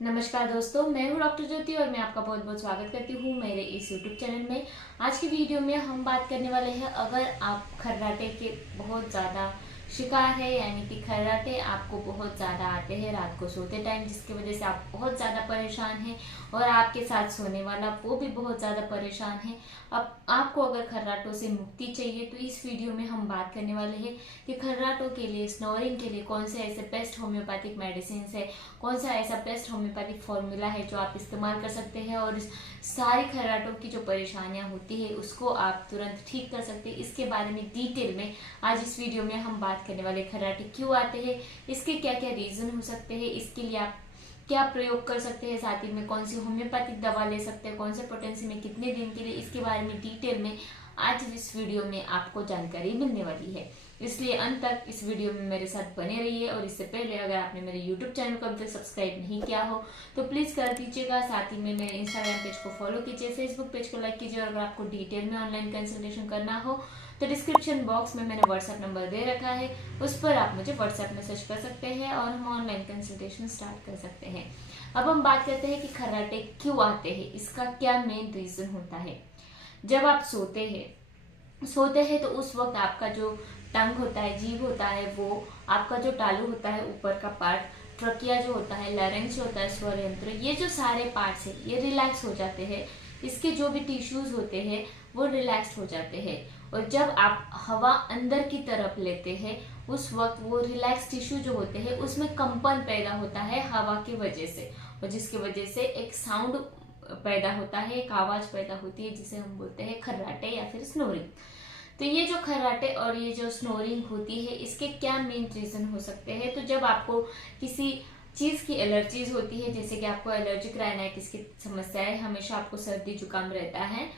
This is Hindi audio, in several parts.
नमस्कार दोस्तों, मैं हूं डॉक्टर ज्योति और मैं आपका बहुत बहुत स्वागत करती हूं मेरे इस यूट्यूब चैनल में। आज की वीडियो में हम बात करने वाले हैं, अगर आप खर्राटे के बहुत ज़्यादा शिकार है, यानी कि खर्राटे आपको बहुत ज़्यादा आते हैं रात को सोते टाइम, जिसकी वजह से आप बहुत ज़्यादा परेशान हैं और आपके साथ सोने वाला वो भी बहुत ज़्यादा परेशान है। अब आपको अगर खर्राटों से मुक्ति चाहिए तो इस वीडियो में हम बात करने वाले हैं कि खर्राटों के लिए, स्नोरिंग के लिए कौन से ऐसे बेस्ट होम्योपैथिक मेडिसिन है, कौन सा ऐसा बेस्ट होम्योपैथिक फॉर्मूला है जो आप इस्तेमाल कर सकते हैं और इस सारी खर्राटों की जो परेशानियां होती है उसको आप तुरंत ठीक कर सकते हैं। इसके बारे में डिटेल में आज इस वीडियो में हम बात करने वाले। खर्राटे क्यों आते हैं, इसके क्या क्या रीजन हो सकते हैं, इसके लिए आप क्या प्रयोग कर सकते हैं, साथ ही में कौन सी होम्योपैथिक दवा ले सकते हैं, कौन से पोटेंसी में कितने दिन के लिए, इसके बारे में डिटेल में आज इस वीडियो में आपको जानकारी मिलने वाली है। इसलिए अंत तक इस वीडियो में मेरे साथ बने रहिए। और इससे पहले अगर आपने मेरे YouTube चैनल को अभी तक सब्सक्राइब नहीं किया हो तो प्लीज कर दीजिएगा। साथ ही में मेरे इंस्टाग्राम पेज को फॉलो कीजिए, फेसबुक पेज को लाइक कीजिए और अगर आपको डिटेल में ऑनलाइन कंसल्टेशन करना हो तो डिस्क्रिप्शन बॉक्स में मैंने व्हाट्सएप नंबर दे रखा है, उस पर आप मुझे व्हाट्सएप मैसेज कर सकते हैं और हम ऑनलाइन कंसल्टेशन स्टार्ट कर सकते हैं। अब हम बात करते हैं कि खर्राटे क्यों आते हैं, इसका क्या मेन रीजन होता है। जब आप सोते हैं तो उस वक्त आपका जो टंग होता है, जीभ होता है, वो आपका जो तालू होता है ऊपर का पार्ट, ट्रकिया जो होता है, लैरिंक्स जो होता है, स्वर यंत्र, ये जो सारे पार्ट्स है ये रिलैक्स हो जाते हैं। इसके जो भी टिश्यूज होते हैं वो रिलैक्स हो जाते हैं और जब आप हवा अंदर की तरफ लेते हैं उस वक्त वो रिलैक्स टिश्यू जो होते हैं उसमें कंपन पैदा होता है हवा की वजह से, और जिसकी वजह से एक साउंड पैदा होता है, एक आवाज पैदा होती है जिसे हम बोलते हैं खर्राटे या फिर स्नोरिंग। तो ये जो खर्राटे और ये जो स्नोरिंग होती है इसके क्या मेन रीजन हो सकते हैं। तो जब आपको किसी चीज की एलर्जीज होती है, जैसे कि आपको एलर्जिक राइनाइटिस की समस्या है, हमेशा आपको सर्दी जुकाम रहता है,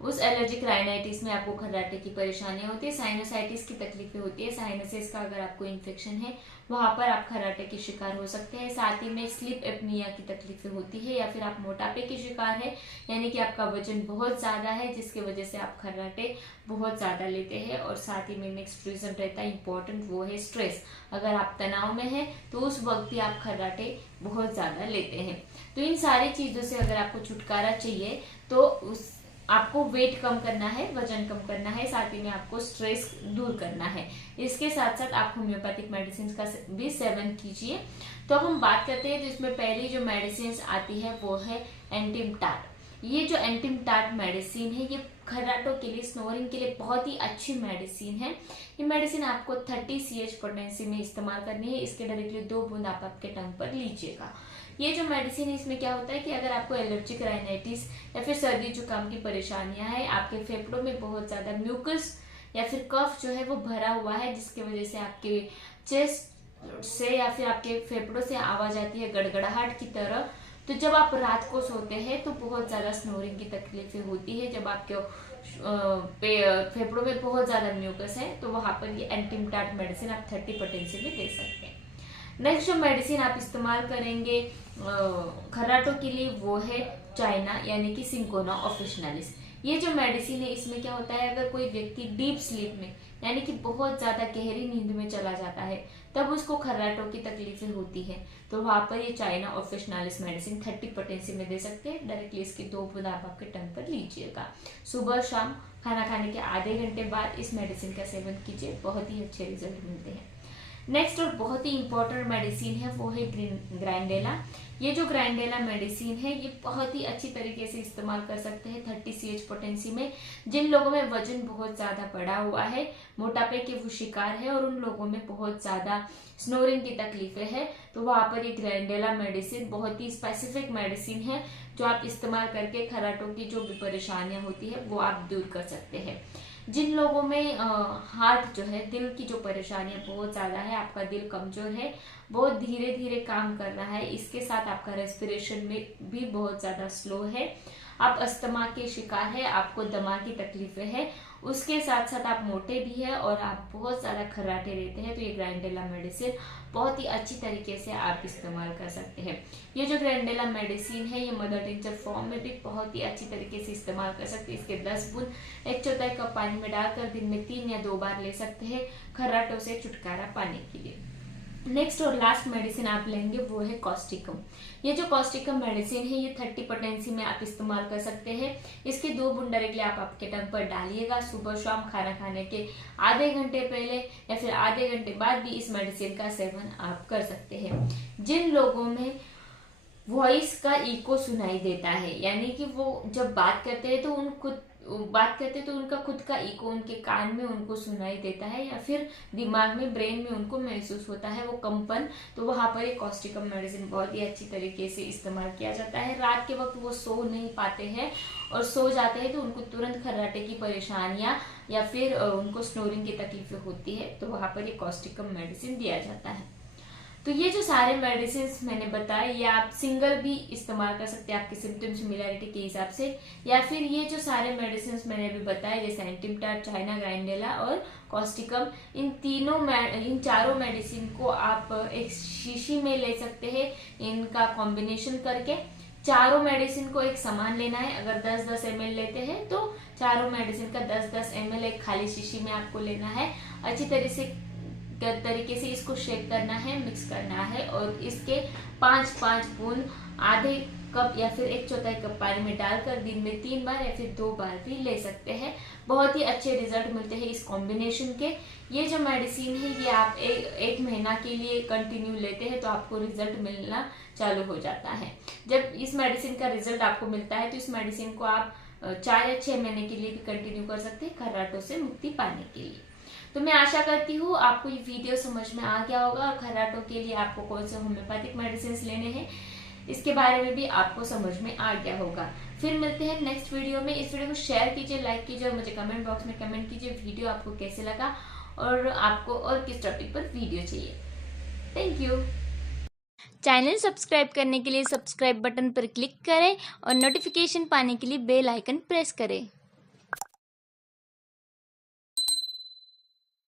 उस एलर्जिक राइनाइटिस में आपको खर्राटे की परेशानियां होती है, साइनोसाइटिस की तकलीफें होती है, साइनसिस का अगर आपको इन्फेक्शन है वहां पर आप खर्राटे के शिकार हो सकते हैं। साथ ही में स्लीप एपनिया की तकलीफें होती है या फिर आप मोटापे के शिकार है, यानी कि आपका वजन बहुत ज्यादा है जिसकी वजह से आप खर्राटे बहुत ज्यादा लेते हैं। और साथ ही में नेक्स्ट रीजन रहता है इंपॉर्टेंट, वो है स्ट्रेस। अगर आप तनाव में है तो उस वक्त भी आप खर्राटे बहुत ज्यादा लेते हैं। तो इन सारी चीजों से अगर आपको छुटकारा चाहिए तो उस आपको वेट कम करना है, वजन कम करना है, साथ ही में आपको स्ट्रेस दूर करना है। इसके साथ साथ आप होम्योपैथिक मेडिसिन का भी सेवन कीजिए। तो अब हम बात करते हैं, तो इसमें पहली जो मेडिसिन आती है वो है एंटिमटाट। ये जो एंटिमटाट मेडिसिन है ये खर्राटों के लिए, स्नोरिंग के लिए बहुत ही अच्छी मेडिसिन है। ये मेडिसिन आपको 30 CH पोटेंसी में इस्तेमाल करनी है। इसके डायरेक्टली 2 बूंद आप आपके टंग पर लीजिएगा। ये जो मेडिसिन है इसमें क्या होता है कि अगर आपको एलर्जिक राइनाइटिस या फिर सर्दी जुकाम की परेशानियां है, आपके फेफड़ों में बहुत ज्यादा म्यूकस या फिर कफ जो है वो भरा हुआ है, जिसकी वजह से आपके चेस्ट से या फिर आपके फेफड़ों से आवाज आती है गड़गड़ाहट की तरह, तो जब आप रात को सोते हैं तो बहुत ज्यादा स्नोरिंग की तकलीफें होती है। जब आपके फेफड़ों में बहुत ज्यादा म्यूकस है तो वहां पर ये एंटिमटाट मेडिसिन आप 30 पोटेंसी में दे सकते हैं। नेक्स्ट जो मेडिसिन आप इस्तेमाल करेंगे खर्राटों के लिए वो है चाइना, यानी कि सिंकोना ऑफिशिनालिस। ये जो मेडिसिन है इसमें क्या होता है, अगर कोई व्यक्ति डीप स्लीप में यानी कि बहुत ज्यादा गहरी नींद में चला जाता है तब उसको खर्राटों की तकलीफें होती है, तो वहां पर ये चाइना ऑफिशिनालिस मेडिसिन 30 पोटेंसी में दे सकते हैं। डायरेक्टली इसकी 2 बूंद आप आपके टंग पर लीजिएगा। सुबह शाम खाना खाने के आधे घंटे बाद इस मेडिसिन का सेवन कीजिए, बहुत ही अच्छे रिजल्ट मिलते हैं। नेक्स्ट और बहुत ही इंपॉर्टेंट मेडिसिन है वो है ग्राइंडेला। ये जो ग्राइंडेला मेडिसिन है ये बहुत ही अच्छी तरीके से इस्तेमाल कर सकते हैं 30 CH पोटेंसी में। जिन लोगों में वजन बहुत ज्यादा बढ़ा हुआ है, मोटापे के वो शिकार है और उन लोगों में बहुत ज्यादा स्नोरिंग की तकलीफें है, तो वहां पर ये ग्राइंडेला मेडिसिन बहुत ही स्पेसिफिक मेडिसिन है जो आप इस्तेमाल करके खर्राटों की जो भी परेशानियां होती है वो आप दूर कर सकते हैं। जिन लोगों में हार्ट जो है, दिल की जो परेशानियां बहुत ज्यादा है, आपका दिल कमजोर है, बहुत धीरे धीरे काम कर रहा है, इसके साथ आपका रेस्पिरेशन में भी बहुत ज्यादा स्लो है, आप अस्थमा के शिकार है, आपको दमा की तकलीफें है, उसके साथ साथ आप मोटे भी है और आप बहुत ज्यादा खर्राटे रहते हैं, तो ये ग्राइंडेला मेडिसिन बहुत ही अच्छी तरीके से आप इस्तेमाल कर सकते हैं। ये जो ग्राइंडेला मेडिसिन है ये मदर टिंचर फॉर्म में भी बहुत ही अच्छी तरीके से इस्तेमाल कर सकते हैं। इसके 10 बूंद 1/4 कप पानी में डालकर दिन में 3 या 2 बार ले सकते हैं खर्राटों से छुटकारा पाने के लिए। नेक्स्ट और लास्ट मेडिसिन आप लेंगे वो है कॉस्टिकम। ये जो कॉस्टिकम मेडिसिन है ये 30 पोटेंसी में आप इस्तेमाल कर सकते हैं। इसके 2 बूंद डायरेक्टली आप आपके टंग पर डालिएगा। सुबह शाम खाना खाने के आधे घंटे पहले या फिर आधे घंटे बाद भी इस मेडिसिन का सेवन आप कर सकते हैं। जिन लोगों में वॉइस का इको सुनाई देता है, यानी कि वो जब बात करते हैं तो उनका खुद का इको उनके कान में उनको सुनाई देता है या फिर दिमाग में, ब्रेन में उनको महसूस होता है वो कंपन, तो वहां पर ये कॉस्टिकम मेडिसिन बहुत ही अच्छी तरीके से इस्तेमाल किया जाता है। रात के वक्त वो सो नहीं पाते हैं और सो जाते हैं तो उनको तुरंत खर्राटे की परेशानियां या फिर उनको स्नोरिंग की तकलीफें होती है, तो वहां पर ये कॉस्टिकम मेडिसिन दिया जाता है। तो ये जो सारे मेडिसिन मैंने बताए ये आप सिंगल भी इस्तेमाल कर सकते हैं आपके सिम्टम्स सिमिलैरिटी के हिसाब से, या फिर ये जो सारे मेडिसिन मैंने अभी बताए जैसे एंटिमटा, चाइना ग्राइंडेला और कॉस्टिकम, इन चारों मेडिसिन को आप एक शीशी में ले सकते हैं इनका कॉम्बिनेशन करके। चारों मेडिसिन को एक समान लेना है। अगर 10-10 ml लेते हैं तो चारों मेडिसिन का 10-10 ml एक खाली शीशी में आपको लेना है। अच्छी तरीके से इसको शेक करना है, मिक्स करना है और इसके 5-5 बूंद आधे कप या फिर 1/4 कप पानी में डालकर दिन में 3 बार या फिर 2 बार भी ले सकते हैं। बहुत ही अच्छे रिजल्ट मिलते हैं इस कॉम्बिनेशन के। ये जो मेडिसिन है ये आप एक महीना के लिए कंटिन्यू लेते हैं तो आपको रिजल्ट मिलना चालू हो जाता है। जब इस मेडिसिन का रिजल्ट आपको मिलता है तो इस मेडिसिन को आप 4 या 6 महीने के लिए भी कंटिन्यू कर सकते हैं खर्राटों से मुक्ति पाने के लिए। तो मैं आशा करती हूँ आपको ये वीडियो समझ में आ गया होगा। खर्राटों के लिए आपको कौन से होम्योपैथिक मेडिसिन लेने हैं इसके बारे में भी आपको समझ में आ गया होगा। फिर मिलते हैं नेक्स्ट वीडियो में। इस वीडियो को शेयर कीजिए, लाइक कीजिए और मुझे कमेंट बॉक्स में कमेंट कीजिए वीडियो आपको कैसे लगा और आपको और किस टॉपिक पर वीडियो चाहिए। Thank you. चैनल सब्सक्राइब करने के लिए सब्सक्राइब बटन पर क्लिक करें और नोटिफिकेशन पाने के लिए बेल आइकन प्रेस करें।